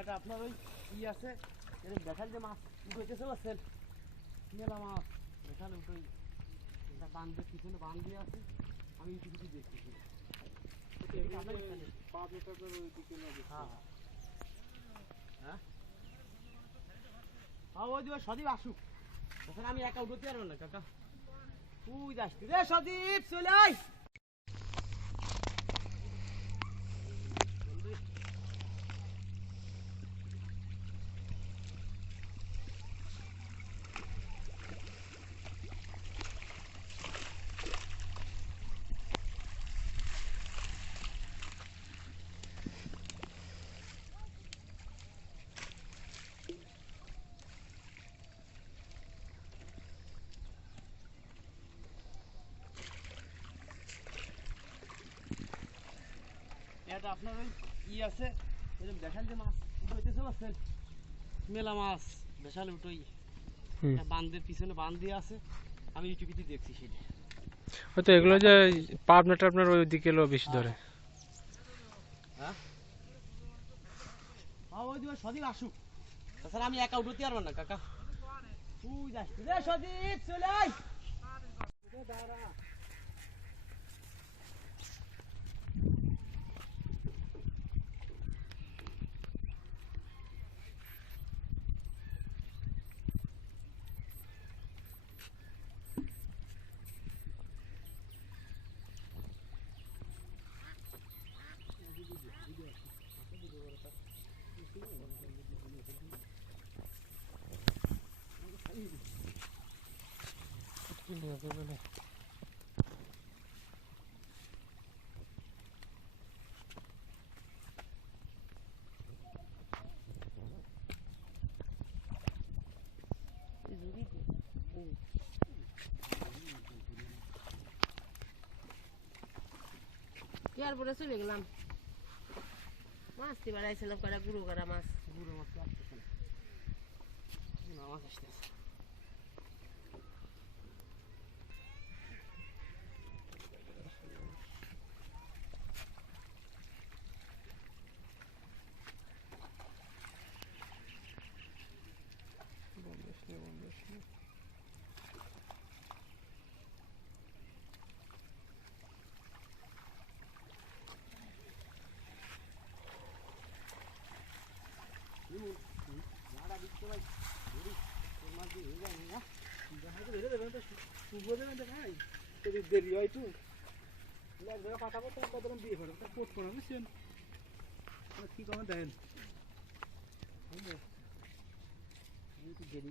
এটা আপনার ওই ই আছে দেখাল যে মাছ উঠেছে পাচ্ছেন মেলা মাছ দেখাল উঠোই এটা বাঁধের পিছনে বাঁধ দিয়ে আছে আমি ইউটিউবে দেখতেছি হ্যাঁ ওই দিকে সদীপ আসুক তখন আমি একা উঠতে পারবো না কাকা তুই যাচ্ছি রে সদীপ চলে আয় এটা আপনার ওই ই আছে দেখাল যে মাছ উঠেছে পাচ্ছেন মেলা মাছ দেখাল উঠোই বাঁধের পিছনে বাঁধ দিয়ে আছে আমি ইউটিউবে দেখছি সেটা হয়তো এগুলো যে পাবনাটা আপনার ওই দিকে এলো বেশি ধরে হ্যাঁ ওই দিকে সদীপ আসুক তাছাড়া আমি একা উঠতে পারবো না কাকা তুই যাচ্ছি রে সদীপ চলে আয় দাঁড়া ইয়ার পরে চলে গেলাম মাছটি বাড়াইছিলাম কটা গুঁড়ো করা মাছ গুঁড়ো মাছ আসতেছে না মাছ আসতেছে দেরি হয় একটু এক জায়গায় পাঠাবো তো কত দিয়ে ফেলো পোট করা বুঝছেন কি কমে দেন দেরি